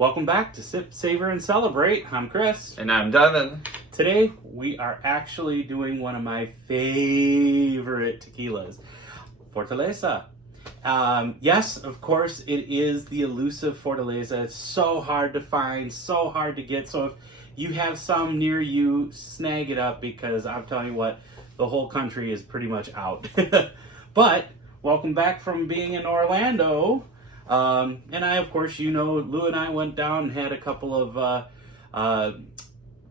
Welcome back to Sip, Savor, and Celebrate. I'm Chris. And I'm Devin. Today, we are actually doing one of my favorite tequilas, Fortaleza. Yes, of course, it is the elusive Fortaleza. It's so hard to find, so hard to get. So if you have some near you, snag it up because I'm telling you what, the whole country is pretty much out. But welcome back from being in Orlando. And I, of course, Lou and I went down and had a couple of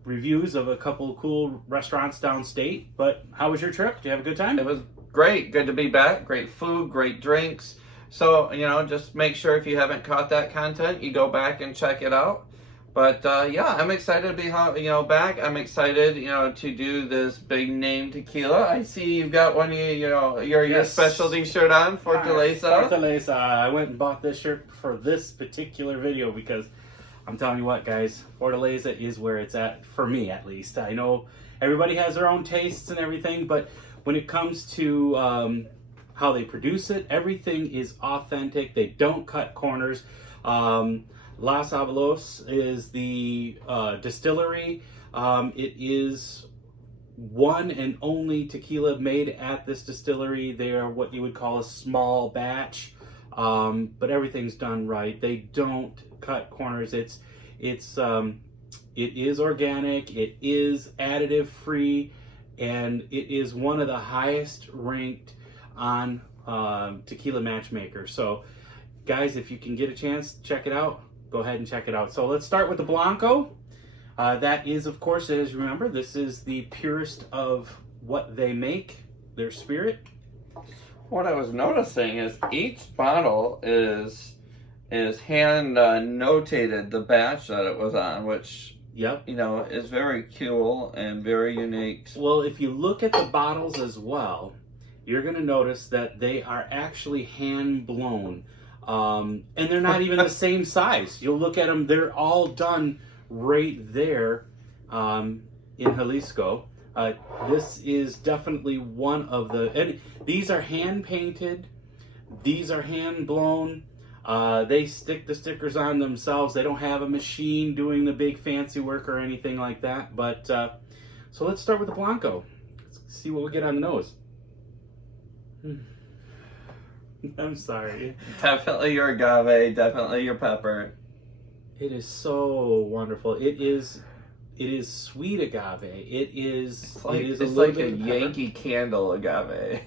reviews of a couple of cool restaurants downstate. But how was your trip? Did you have a good time? It was great. Good to be back. Great food, great drinks. So, just make sure if you haven't caught that content, you go back and check it out. But, yeah, I'm excited to be, back. I'm excited, to do this big name tequila. I see you've got one, your Yes. specialty shirt on, Fortaleza. Fortaleza. I went and bought this shirt for this particular video because I'm telling you what, guys, Fortaleza is where it's at, for me at least. I know everybody has their own tastes and everything, but when it comes to how they produce it, everything is authentic. They don't cut corners. Las Avalos is the distillery. It is one and only tequila made at this distillery. They are what you would call a small batch, but everything's done right. They don't cut corners. It is organic. It is additive free, and it is one of the highest ranked on Tequila Matchmaker. So, guys, if you can get a chance, check it out. Go ahead and check it out. So let's start with the Blanco. That is, of course, as you remember, this is the purest of what they make, their spirit. What I was noticing is each bottle is hand notated the batch that it was on, which Yep. is very cool and very unique. Well, if you look at the bottles as well, you're going to notice that they are actually hand blown. And they're not even the same size. You'll look at them, they're all done right there in Jalisco. This is definitely one of the, and these are hand painted, these are hand blown. They stick the stickers on themselves. They don't have a machine doing the big fancy work or anything like that. But so let's start with the Blanco. Let's see what we get on the nose. I'm sorry. Definitely your agave, definitely your pepper. It is so wonderful. It is sweet agave. It's like a little bit a of Yankee Candle agave.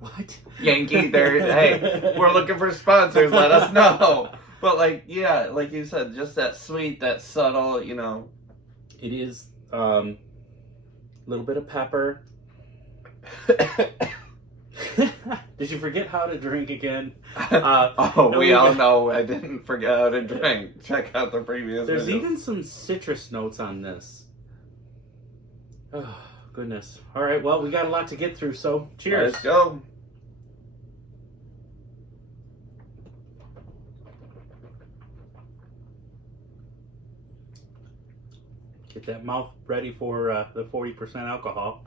What? Yankee, hey, we're looking for sponsors. Let us know. But like you said, just that sweet, that subtle. It is a little bit of pepper. Did you forget how to drink again? We all know I didn't forget how to drink. Check out the previous There's video. even some citrus notes on this. Oh, goodness. All right, well, we got a lot to get through, so cheers. Let's go. Get that mouth ready for the 40% alcohol.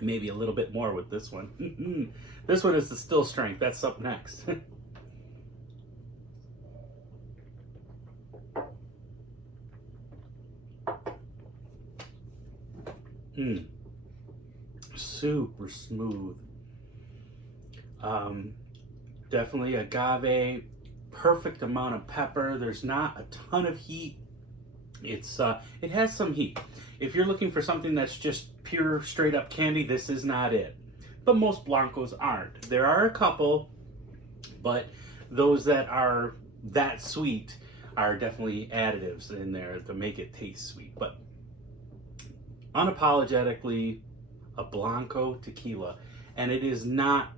Maybe a little bit more with this one. This one is the still strength. That's up next. Super smooth. Definitely agave. Perfect amount of pepper. There's not a ton of heat. It has some heat. If you're looking for something that's just pure, straight up candy, this is not it. But most Blancos aren't. There are a couple, but those that are that sweet are definitely additives in there to make it taste sweet. But unapologetically, a Blanco tequila, and it is not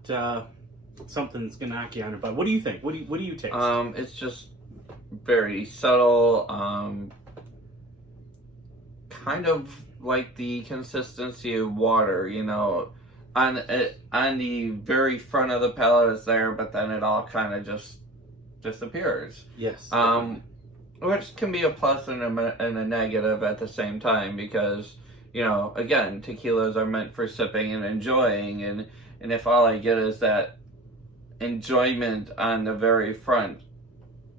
something that's gonna knock you on your butt. What do you think? What do you taste? It's just very subtle. Kind of like the consistency of water, on the very front of the palate is there, but then it all kind of just disappears. Yes. Which can be a plus and a negative at the same time because, again, tequilas are meant for sipping and enjoying, and if all I get is that enjoyment on the very front,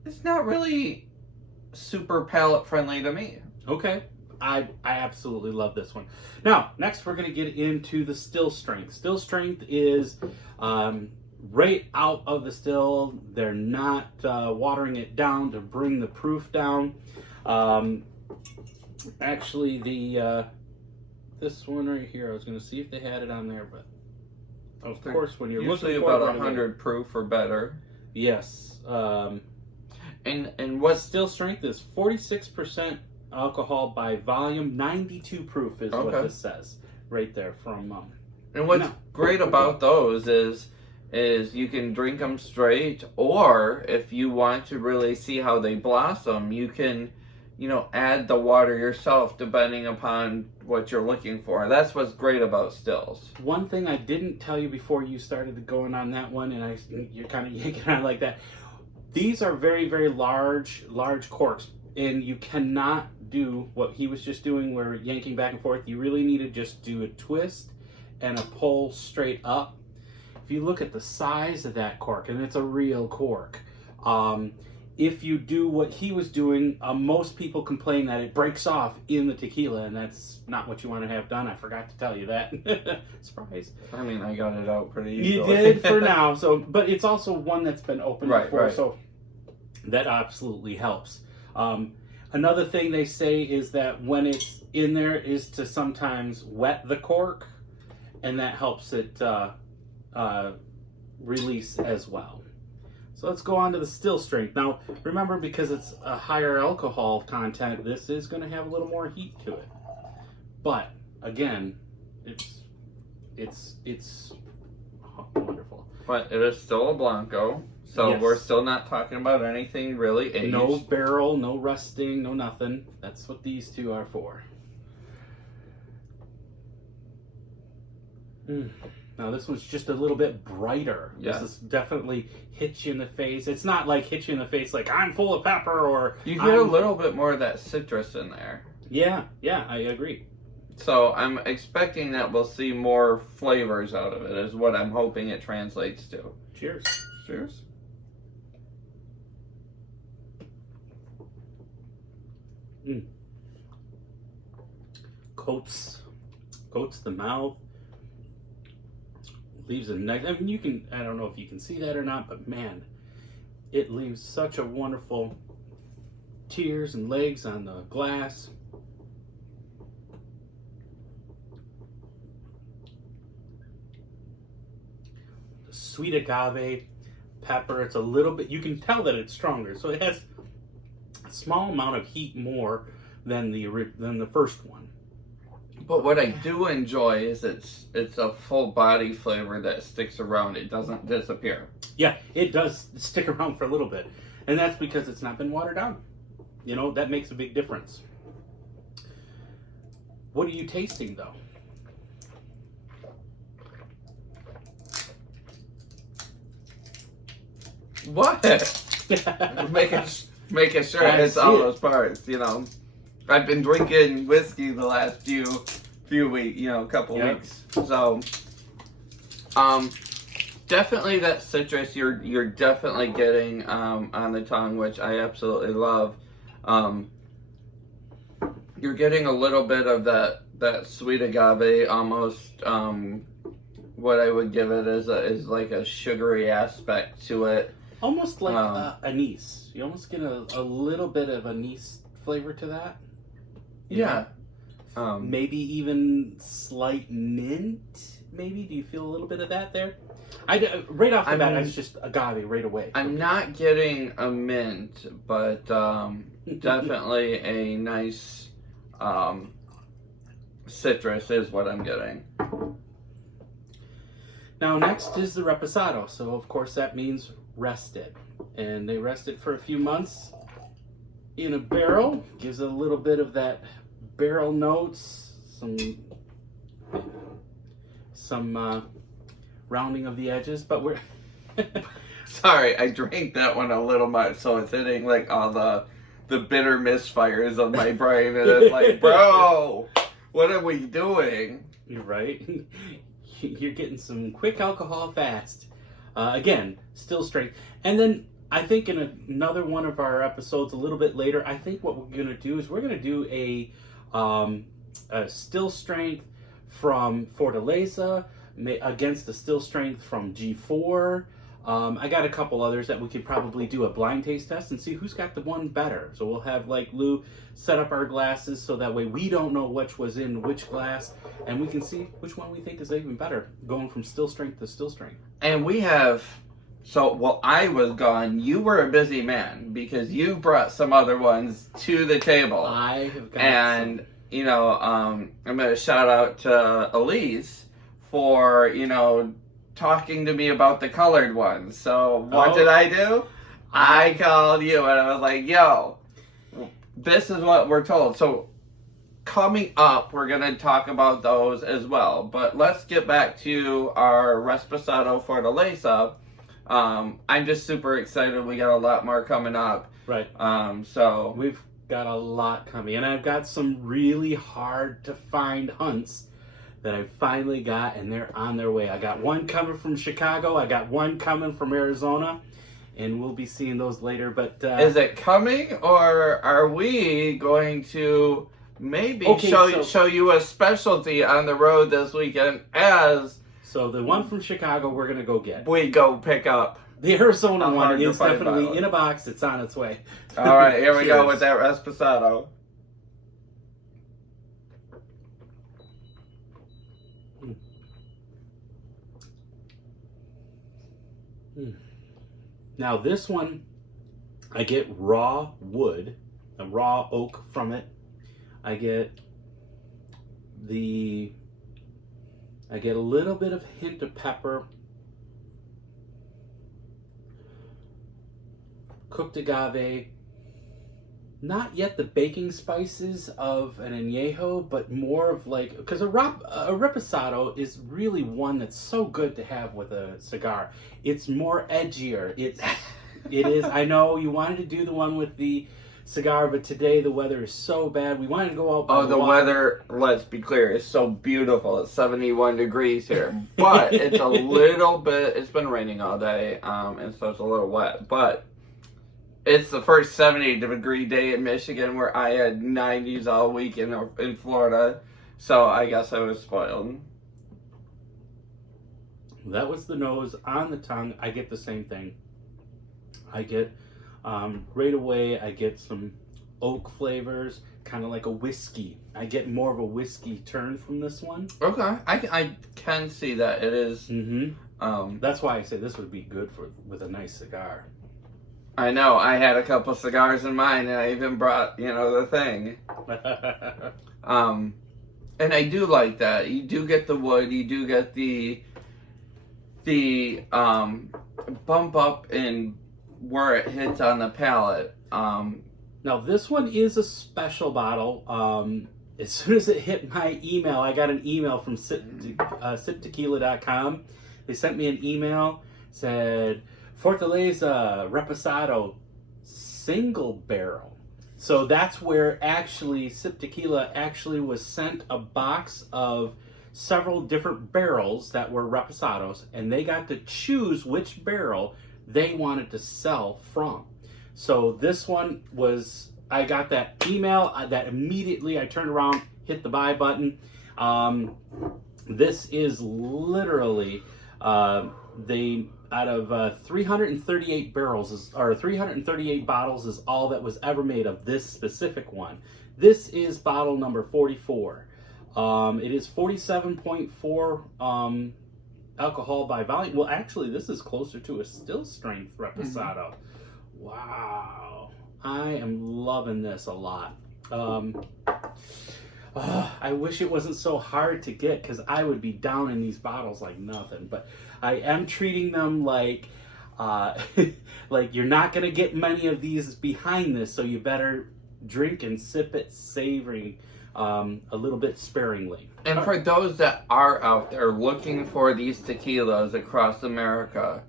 it's not really super palate friendly to me. Okay. I absolutely love this one. Now, next we're going to get into the still strength. Still strength is right out of the still. They're not watering it down to bring the proof down. Actually, this one right here, I was going to see if they had it on there, but of course, when you're usually looking for about 100 proof or better. Yes. And what still strength is 46% alcohol by volume, 92 proof is what this says right there from. And what's great about those is you can drink them straight, or if you want to really see how they blossom, you can, add the water yourself depending upon what you're looking for. That's what's great about stills. One thing I didn't tell you before you started going on that one, and you're kind of yanking on like that. These are very, very large corks, and you cannot do what he was just doing where yanking back and forth. You really need to just do a twist and a pull straight up. If you look at the size of that cork, and it's a real cork, if you do what he was doing, most people complain that it breaks off in the tequila, and that's not what you want to have done. I forgot to tell you that. Surprise. I mean, I got it out pretty easily. You did for now, but it's also one that's been opened before, right. So that absolutely helps. Another thing they say is that when it's in there is to sometimes wet the cork, and that helps it release as well. So let's go on to the still strength. Now, remember, because it's a higher alcohol content, this is going to have a little more heat to it. But again, it's wonderful. But it is still a Blanco, so we're still not talking about anything really aged. No barrel, no rusting, no nothing. That's what these two are for. Now this one's just a little bit brighter. Yeah. This is definitely hits you in the face. It's not like hit you in the face like I'm full of pepper or you get a little bit more of that citrus in there. Yeah, I agree. So I'm expecting that we'll see more flavors out of it is what I'm hoping it translates to. Cheers. Cheers. Coats the mouth. Leaves a nice. I mean, I don't know if you can see that or not, but man, it leaves such a wonderful tears and legs on the glass. The sweet agave pepper. It's a little bit. You can tell that it's stronger, so it has a small amount of heat more than the first one. But what I do enjoy is it's a full body flavor that sticks around. It doesn't disappear. Yeah, it does stick around for a little bit. And that's because it's not been watered down. That makes a big difference. What are you tasting, though? What? making sure it's all those parts, I've been drinking whiskey the last few weeks, couple weeks. So, definitely that citrus you're definitely getting on the tongue, which I absolutely love. You're getting a little bit of that sweet agave, almost what I would give it is like a sugary aspect to it. Almost like anise. You almost get a little bit of anise flavor to that. Yeah. Maybe even slight mint. Maybe do you feel a little bit of that there? Right off the bat, it's just agave right away. I'm not getting a mint, but definitely a nice citrus is what I'm getting. Now next is the reposado. So of course that means rested, and they rest it for a few months in a barrel. Gives it a little bit of that barrel notes, some rounding of the edges, but we're sorry, I drank that one a little much, so it's hitting like all the bitter misfires of my brain, and it's like, bro, what are we doing? You're right. You're getting some quick alcohol fast. Again, still strength. And then I think in another one of our episodes a little bit later, I think what we're going to do is we're going to do a still strength from Fortaleza against the still strength from G4. I got a couple others that we could probably do a blind taste test and see who's got the one better. So we'll have like Lou set up our glasses so that way we don't know which was in which glass, and we can see which one we think is even better, going from still strength to still strength. And we have, so while I was gone, you were a busy man because you brought some other ones to the table. I have got and some. you know, I'm gonna shout out to Elise for talking to me about the colored ones. So what did I do? I called you and I was like, yo, this is what we're told. So coming up, we're going to talk about those as well. But let's get back to our Reposado Fortaleza. I'm just super excited. We got a lot more coming up. Right. So we've got a lot coming. And I've got some really hard to find hunts that I finally got, and they're on their way. I got one coming from Chicago. I got one coming from Arizona, and we'll be seeing those later. But is it coming, or are we going to maybe show you a specialty on the road this weekend? So the one from Chicago, we're gonna go get. We go pick up. The Arizona one is definitely in a box. It's on its way. All right, here we go with that Reposado. Now this one, I get raw wood, a raw oak from it. I get a little bit of hint of pepper, cooked agave, not yet the baking spices of an añejo, but more of like, because a reposado is really one that's so good to have with a cigar. It's more edgier. It is. I know you wanted to do the one with the cigar, but today the weather is so bad. We wanted to go out. Oh, the weather, let's be clear, is so beautiful. It's 71 degrees here, but it's a little bit, it's been raining all day, and so it's a little wet, but it's the first 70-degree day in Michigan where I had 90s all week in Florida, so I guess I was spoiled. That was the nose. On the tongue, I get the same thing. I get, right away, I get some oak flavors, kind of like a whiskey. I get more of a whiskey turn from this one. Okay, I can see that. It is. Mm-hmm. That's why I say this would be good with a nice cigar. I know. I had a couple cigars in mine, and I even brought, the thing. And I do like that. You do get the wood. You do get the bump up in where it hits on the palate. Now this one is a special bottle. As soon as it hit my email, I got an email from siptequila.com. They sent me an email, said Fortaleza Reposado single barrel. So that's where actually Sip Tequila actually was sent a box of several different barrels that were Reposados, and they got to choose which barrel they wanted to sell from. So this one was, I got that email that immediately I turned around, hit the buy button. This is literally, out of 338 barrels, or 338 bottles is all that was ever made of this specific one. This is bottle number 44. It is 47.4 alcohol by volume. Well, actually, this is closer to a still strength Reposado. Mm-hmm. Wow. I am loving this a lot. I wish it wasn't so hard to get, because I would be down in these bottles like nothing. But I am treating them like like you're not going to get many of these behind this, so you better drink and sip it savoring a little bit sparingly. And for those that are out there looking for these tequilas across America,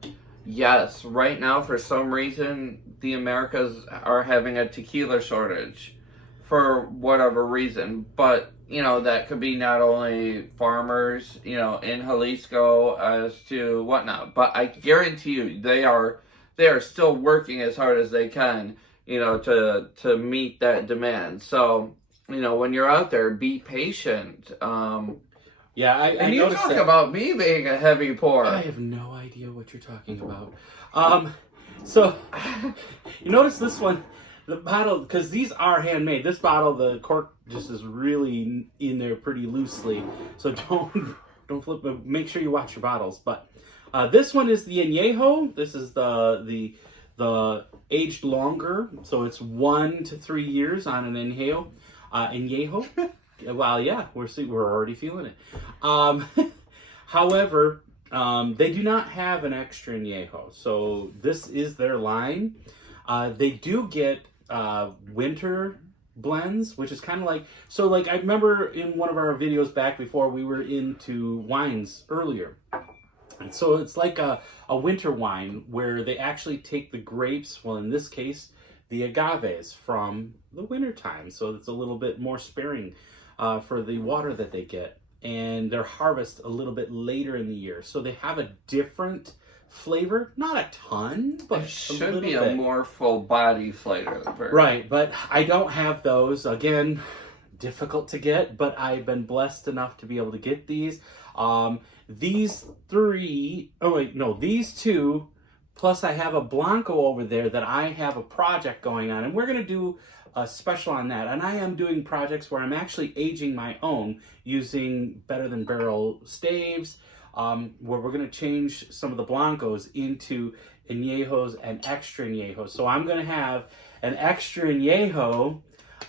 yes, right now for some reason the Americas are having a tequila shortage for whatever reason, but that could be not only farmers in Jalisco as to whatnot, but I guarantee you they are they are still working as hard as they can, you know, to meet that demand. So, you know, when you're out there, be patient. Yeah, I you noticed talk that. about me being a heavy pour. I have no idea what you're talking about. So you notice this one, the bottle, because these are handmade. This bottle, the cork just is really in there pretty loosely. So don't flip it. Make sure you watch your bottles. But this one is the añejo. This is the aged longer, so it's 1 to 3 years on an añejo. Añejo. Well, yeah, we're already feeling it. However, they do not have an extra añejo, so this is their line. They do get winter blends, which is kind of like, so like I remember in one of our videos back before, we were into wines earlier. And so it's like a winter wine where they actually take the grapes, well in this case, the agaves from the winter time. So it's a little bit more sparing for the water that they get. And they're harvested a little bit later in the year. So they have a different flavor, not a ton, but it should be bit. a more full body flavor. Right, but I don't have those. Again, difficult to get, but I've been blessed enough to be able to get these. These two, plus I have a Blanco over there that I have a project going on, and we're going to do a special on that. And I am doing projects where I'm actually aging my own using Better Than Barrel staves, where we're going to change some of the Blancos into añejos and extra añejos. So I'm going to have an extra añejo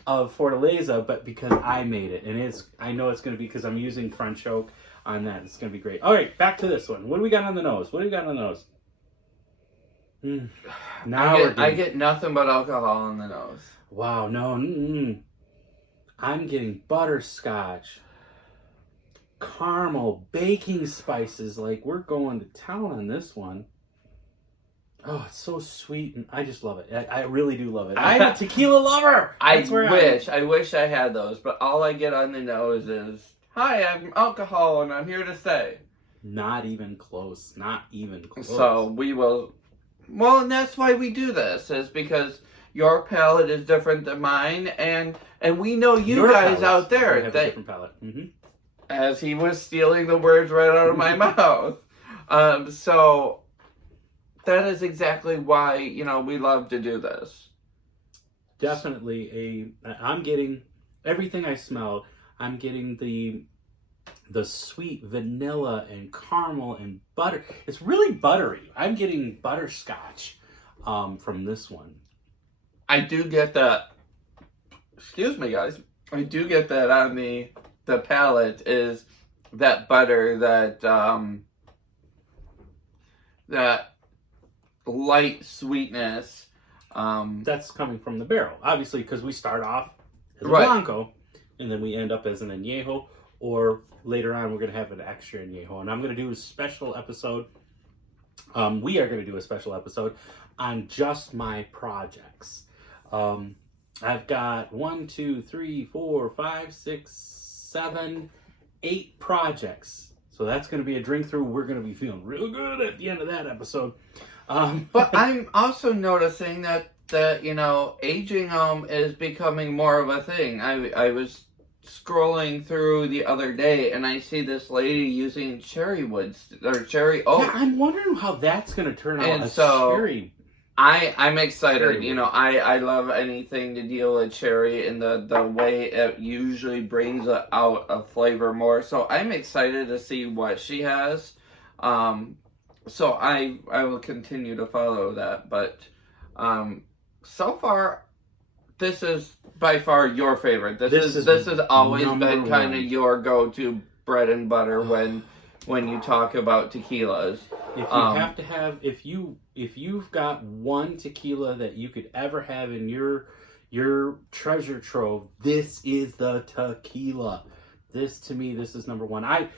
of Fortaleza, but because I made it, and I know it's going to be because I'm using French oak on that. It's going to be great. All right, back to this one. What do we got on the nose? Now I get nothing but alcohol on the nose. Wow, no. I'm getting butterscotch, caramel, baking spices. Like, we're going to town on this one. Oh, it's so sweet, and I just love it. I really do love it. I'm a tequila lover. I wish I had those, but all I get on the nose is, "Hi, I'm alcohol, and I'm here to stay." Not even close. Not even close. So we will. Well, and that's why we do this, is because your palate is different than mine, and we know you guys out there have a different palate. Mm-hmm. As he was stealing the words right out of my mouth. So that is exactly why, you know, we love to do this. Definitely I'm getting everything I smell. I'm getting the sweet vanilla and caramel and butter. It's really buttery. I'm getting butterscotch from this one. I do get that. Excuse me, guys. I do get that on the palate, is that butter, that light sweetness. That's coming from the barrel, obviously, because we start off as a Right. Blanco, and then we end up as an añejo, or later on we're going to have an extra añejo. And I'm going to do a special episode. We are going to do a special episode on just my projects. I've got 1, 2, 3, 4, 5, 6, 7, 8 projects. So that's going to be a drink through. We're going to be feeling real good at the end of that episode. But I'm also noticing that you know, aging is becoming more of a thing. I was scrolling through the other day, and I see this lady using cherry oak. Yeah, I'm wondering how that's going to turn out. And a so, cherry. I'm excited. Cherry You know, I love anything to deal with cherry and the way it usually brings out a flavor more. So I'm excited to see what she has. So I will continue to follow that. But so far, this is by far your favorite. This has always been kind of your go-to bread and butter when you talk about tequilas. If you have to have, if you've got one tequila that you could ever have in your treasure trove, this is the tequila. This, to me, this is number one. I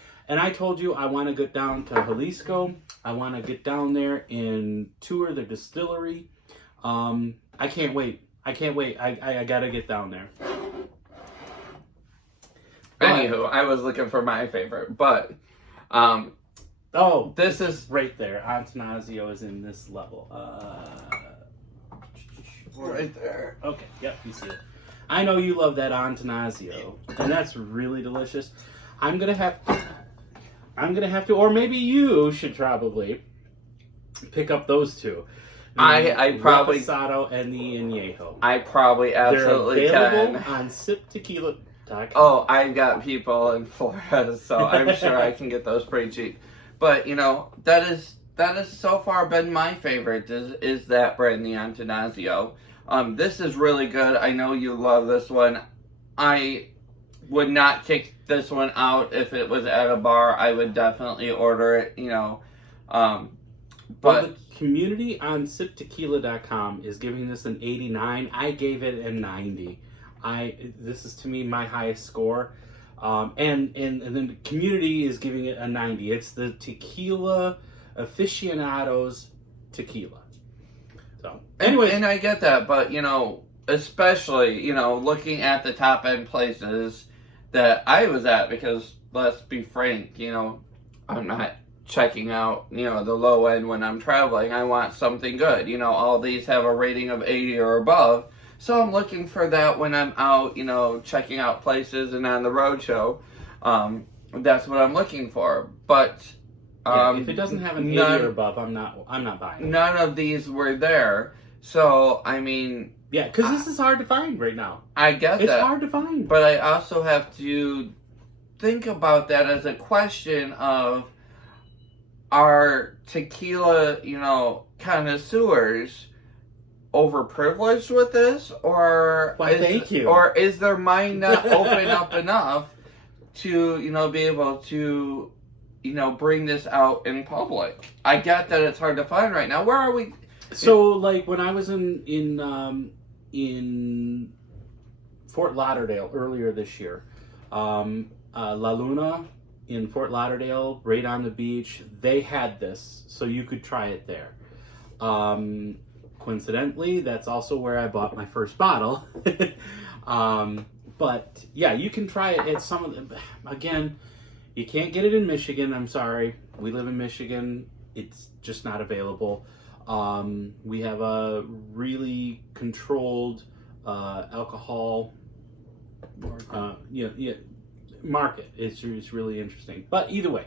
told you I want to get down to Jalisco. I want to get down there and tour the distillery. I can't wait. I gotta get down there. Anywho, I was looking for my favorite, but Oh, This is right there. Antanasio is in this level. right there. Okay, yep, you see it. I know you love that Antanasio, and that's really delicious. I'm gonna have to, or maybe you should probably pick up those two. I probably Reposado and the Añejo. I probably absolutely They're available can. on SipTequila.com. Oh, I've got people in Florida, so I'm sure I can get those pretty cheap. But you know, that is so far been my favorite is that brand, the Antanasio. This is really good. I know you love this one. I would not kick this one out if it was at a bar. I would definitely order it, you know. But well, the community on SipTequila.com is giving this an 89. I gave it a 90. This is to me my highest score. And then the community is giving it a 90. It's the Tequila Aficionados Tequila. So, anyways. And I get that, but, you know, especially, you know, looking at the top end places that I was at, because let's be frank, you know, I'm not checking out, you know, the low end when I'm traveling. I want something good. You know, all these have a rating of 80 or above. So I'm looking for that when I'm out, you know, checking out places and on the road show. That's what I'm looking for. But if it doesn't have an 80 or above, I'm not buying it. None of these were there. So, I mean, yeah, because this is hard to find right now. I get that. It's hard to find. But I also have to think about that as a question of, are tequila, you know, connoisseurs overprivileged with this, or thank you. Or is their mind not open up enough to, you know, be able to, you know, bring this out in public? I get that it's hard to find right now. Where are we? So, like, when I was in Fort Lauderdale earlier this year, La Luna in Fort Lauderdale, right on the beach, they had this, so you could try it there. Coincidentally, that's also where I bought my first bottle. But yeah, you can try it at some of them. Again, you can't get it in Michigan. I'm sorry. We live in Michigan. It's just not available. We have a really controlled alcohol market. It's really interesting. But either way,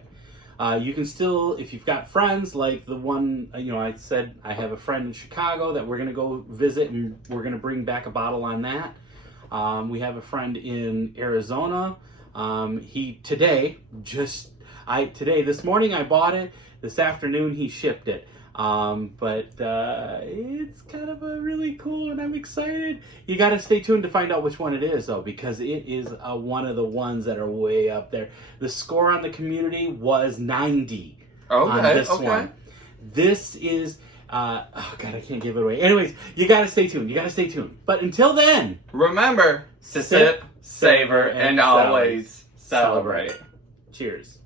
you can still, if you've got friends like the one, you know, I said I have a friend in Chicago that we're going to go visit, and we're going to bring back a bottle on that. We have a friend in Arizona. This morning I bought it. This afternoon he shipped it. But it's kind of a really cool, and I'm excited. You got to stay tuned to find out which one it is, though, because it is one of the ones that are way up there. The score on the community was 90 on this one. This is, oh God, I can't give it away. Anyways, you got to stay tuned. But until then, remember to sip, savor, and always celebrate. Cheers.